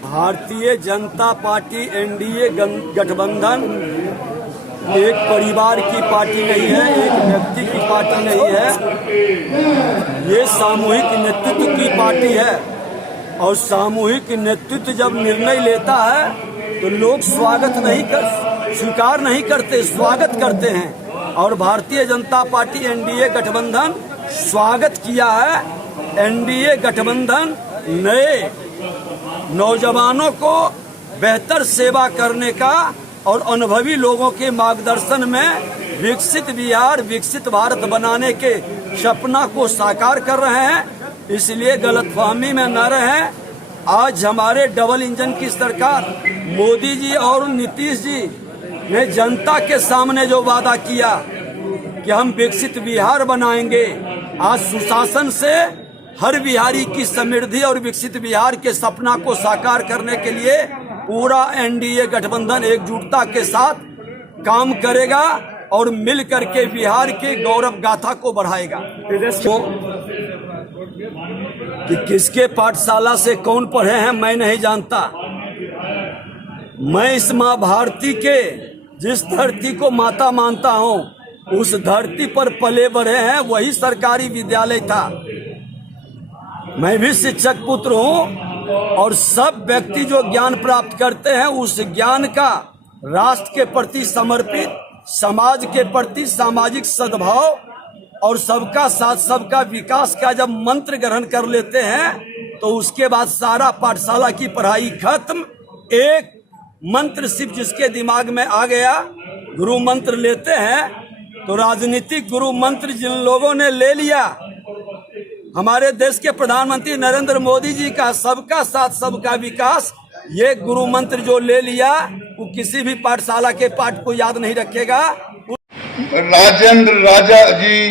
Bharatiya Janata party NDA गठबंधन एक परिवार की पार्टी नहीं है, एक व्यक्ति की पार्टी नहीं है। ये सामूहिक नेतृत्व की पार्टी है और सामूहिक नेतृत्व जब निर्णय लेता है तो लोग स्वीकार नहीं करते, स्वागत करते हैं। और भारतीय जनता पार्टी एनडीए गठबंधन स्वागत किया है। एनडीए गठबंधन नए नौजवानों को बेहतर सेवा करने का और अनुभवी लोगों के मार्गदर्शन में विकसित बिहार, विकसित भारत बनाने के सपना को साकार कर रहे हैं। इसलिए गलतफहमी में न रहें। आज हमारे डबल इंजन की सरकार मोदी जी और नीतीश जी ने जनता के सामने जो वादा किया कि हम विकसित बिहार बनाएंगे, आज सुशासन से हर बिहारी की समृद्धि और विकसित बिहार के सपना को साकार करने के लिए पूरा एनडीए गठबंधन एकजुटता के साथ काम करेगा और मिल करके बिहार के गौरव गाथा को बढ़ाएगा। तो कि किसके पाठशाला से कौन पढ़े हैं मैं नहीं जानता। मैं इस माँ भारती के जिस धरती को माता मानता हूँ, उस धरती पर पले बढ़े हैं, वही सरकारी विद्यालय था। मैं भी शिक्षक पुत्र हूँ और सब व्यक्ति जो ज्ञान प्राप्त करते हैं उस ज्ञान का राष्ट्र के प्रति समर्पित, समाज के प्रति सामाजिक सद्भाव और सबका साथ सबका विकास का जब मंत्र ग्रहण कर लेते हैं तो उसके बाद सारा पाठशाला की पढ़ाई खत्म। एक मंत्र सिर्फ जिसके दिमाग में आ गया, गुरु मंत्र लेते हैं। तो राजनीतिक गुरु मंत्र जिन लोगों ने ले लिया, हमारे देश के प्रधानमंत्री नरेंद्र मोदी जी का सबका साथ सबका विकास, ये गुरु मंत्र जो ले लिया वो किसी भी पाठशाला के पाठ को याद नहीं रखेगा। राजेंद्र राजा जी,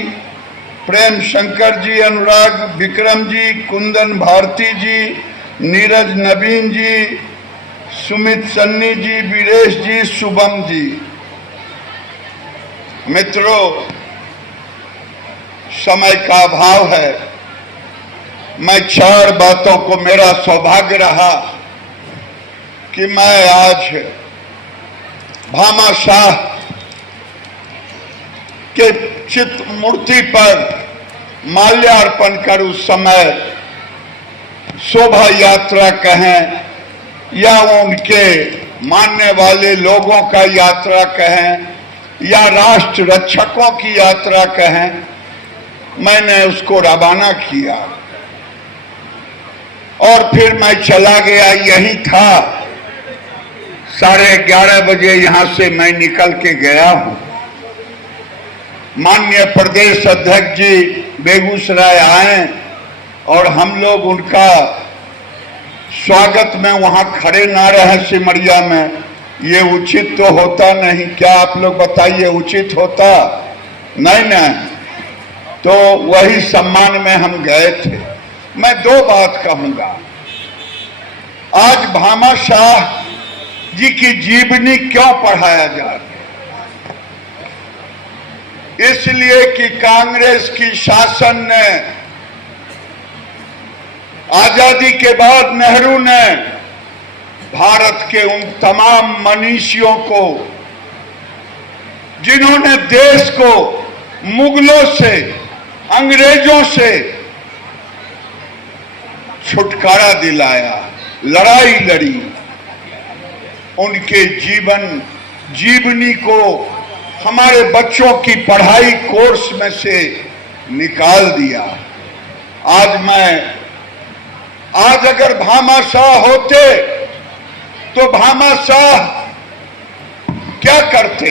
प्रेम शंकर जी, अनुराग विक्रम जी, कुंदन भारती जी, नीरज नवीन जी, सुमित सन्नी जी, वीरेश जी, शुभम जी। मित्रों, समय का अभाव है। मैं 4 बातों को मेरा सौभाग्य रहा कि मैं आज भामाशाह के चित्र मूर्ति पर माल्यार्पण कर उस समय शोभा यात्रा कहें या उनके मानने वाले लोगों का यात्रा कहें या राष्ट्र रक्षकों की यात्रा कहें, मैंने उसको रवाना किया और फिर मैं चला गया। यही था, 11:30 बजे यहां से मैं निकल के गया हूं। माननीय प्रदेश अध्यक्ष जी बेगूसराय आए और हम लोग उनका स्वागत में वहां खड़े ना रहे सिमरिया में, ये उचित तो होता नहीं। क्या आप लोग बताइए, उचित होता? नहीं। तो वही सम्मान में हम गए थे। मैं 2 बात कहूंगा। आज भामाशाह जी की जीवनी क्यों पढ़ाया जा रहा है? इसलिए कि कांग्रेस की शासन ने, आजादी के बाद नेहरू ने भारत के उन तमाम मनीषियों को जिन्होंने देश को मुगलों से, अंग्रेजों से छुटकारा दिलाया, लड़ाई लड़ी, उनके जीवनी को हमारे बच्चों की पढ़ाई कोर्स में से निकाल दिया। आज अगर भामाशाह होते तो भामाशाह क्या करते?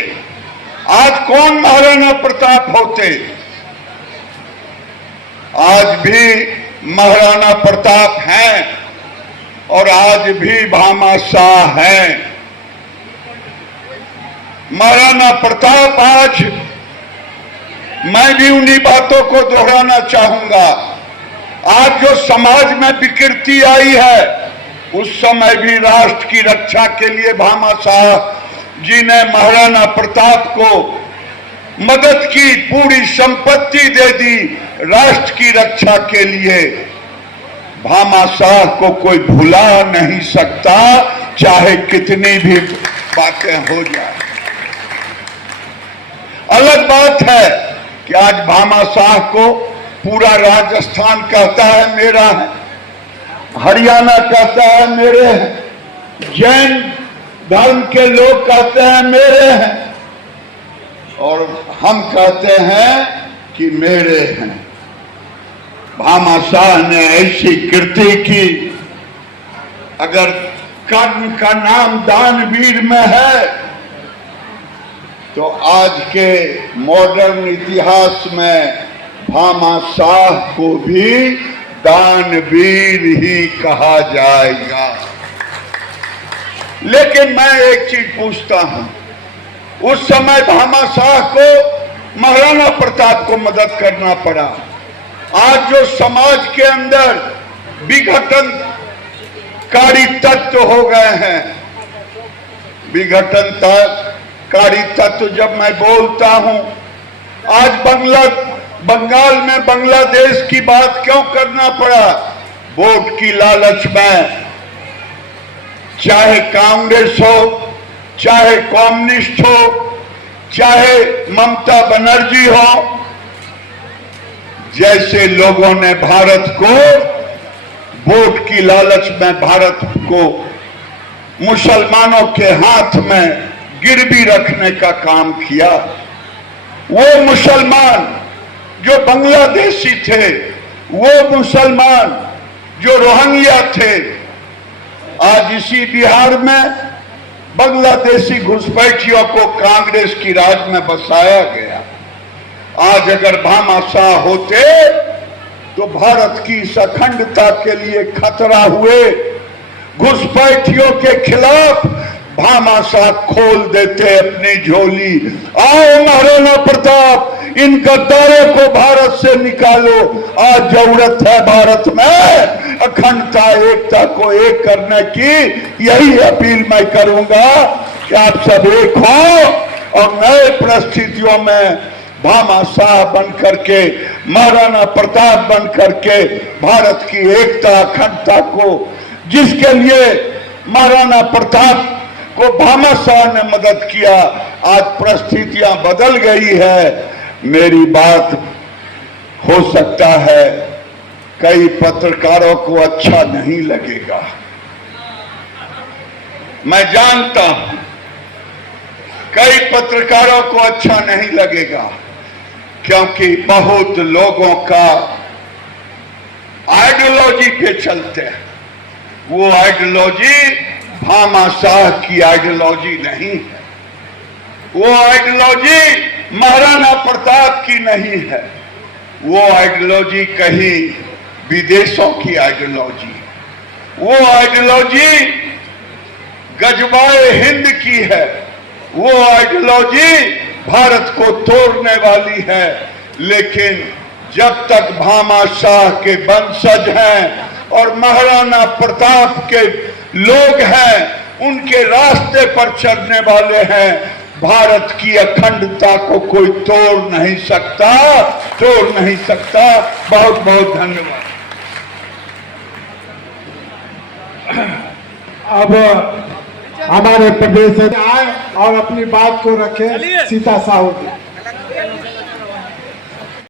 आज कौन महाराणा प्रताप होते? आज भी महाराणा प्रताप हैं और आज भी भामाशाह हैं। महाराणा प्रताप, आज मैं भी उन्हीं बातों को दोहराना चाहूंगा। आज जो समाज में विकृति आई है, उस समय भी राष्ट्र की रक्षा के लिए भामाशाह जी ने महाराणा प्रताप को मदद की, पूरी संपत्ति दे दी राष्ट्र की रक्षा के लिए। भामाशाह को कोई भुला नहीं सकता, चाहे कितनी भी बातें हो जाए। अलग बात है कि आज भामाशाह को पूरा राजस्थान कहता है मेरा है, हरियाणा कहता है मेरे हैं, जैन धर्म के लोग कहते हैं मेरे हैं, और हम कहते हैं कि मेरे हैं। भामाशाह ने ऐसी कृति की, अगर कर्ण का नाम दानवीर में है तो आज के मॉडर्न इतिहास में भामाशाह को भी दानवीर ही कहा जाएगा। लेकिन मैं एक चीज पूछता हूं, उस समय भामाशाह को महाराणा प्रताप को मदद करना पड़ा। आज जो समाज के अंदर विघटनकारी तत्व हो गए हैं, विघटनकारी तत्व जब मैं बोलता हूं, आज बंगाल में बांग्लादेश की बात क्यों करना पड़ा? वोट की लालच में, चाहे कांग्रेस हो, चाहे कम्युनिस्ट हो, चाहे ममता बनर्जी हो, जैसे लोगों ने भारत को वोट की लालच में भारत को मुसलमानों के हाथ में गिरवी रखने का काम किया, वो मुसलमान जो बांग्लादेशी थे, वो मुसलमान जो रोहिंग्या थे, आज इसी बिहार में बांग्लादेशी घुसपैठियों को कांग्रेस की राज में बसाया गया। आज अगर भामाशाह होते तो भारत की इस अखंडता के लिए खतरा हुए घुसपैठियों के खिलाफ भामाशाह खोल देते अपनी झोली। आओ महाराणा प्रताप, इन गद्दारों को भारत से निकालो। आज जरूरत है भारत में अखंडता, एकता को एक करने की। यही अपील मैं करूंगा कि आप सब एक हो और नए परिस्थितियों में भामाशाह बन करके, महाराणा प्रताप बन करके भारत की एकता अखंडता को, जिसके लिए महाराणा प्रताप को भामाशाह ने मदद किया, आज परिस्थितियां बदल गई है। मेरी बात हो सकता है कई पत्रकारों को अच्छा नहीं लगेगा, मैं जानता हूं कई पत्रकारों को अच्छा नहीं लगेगा, क्योंकि बहुत लोगों का आइडियोलॉजी पे चलते हैं। वो आइडियोलॉजी भामाशाह की आइडियोलॉजी नहीं है, वो आइडियोलॉजी महाराणा प्रताप की नहीं है, वो आइडियोलॉजी कहीं विदेशों की आइडियोलॉजी, वो आइडियोलॉजी गजवाए हिंद की है, वो आइडियोलॉजी भारत को तोड़ने वाली है। लेकिन जब तक भामाशाह के वंशज हैं और महाराणा प्रताप के लोग हैं, उनके रास्ते पर चलने वाले हैं, भारत की अखंडता को कोई तोड़ नहीं सकता, तोड़ नहीं सकता। बहुत बहुत धन्यवाद। अब हमारे प्रदेश से आए और अपनी बात को रखें सीता साहू जी।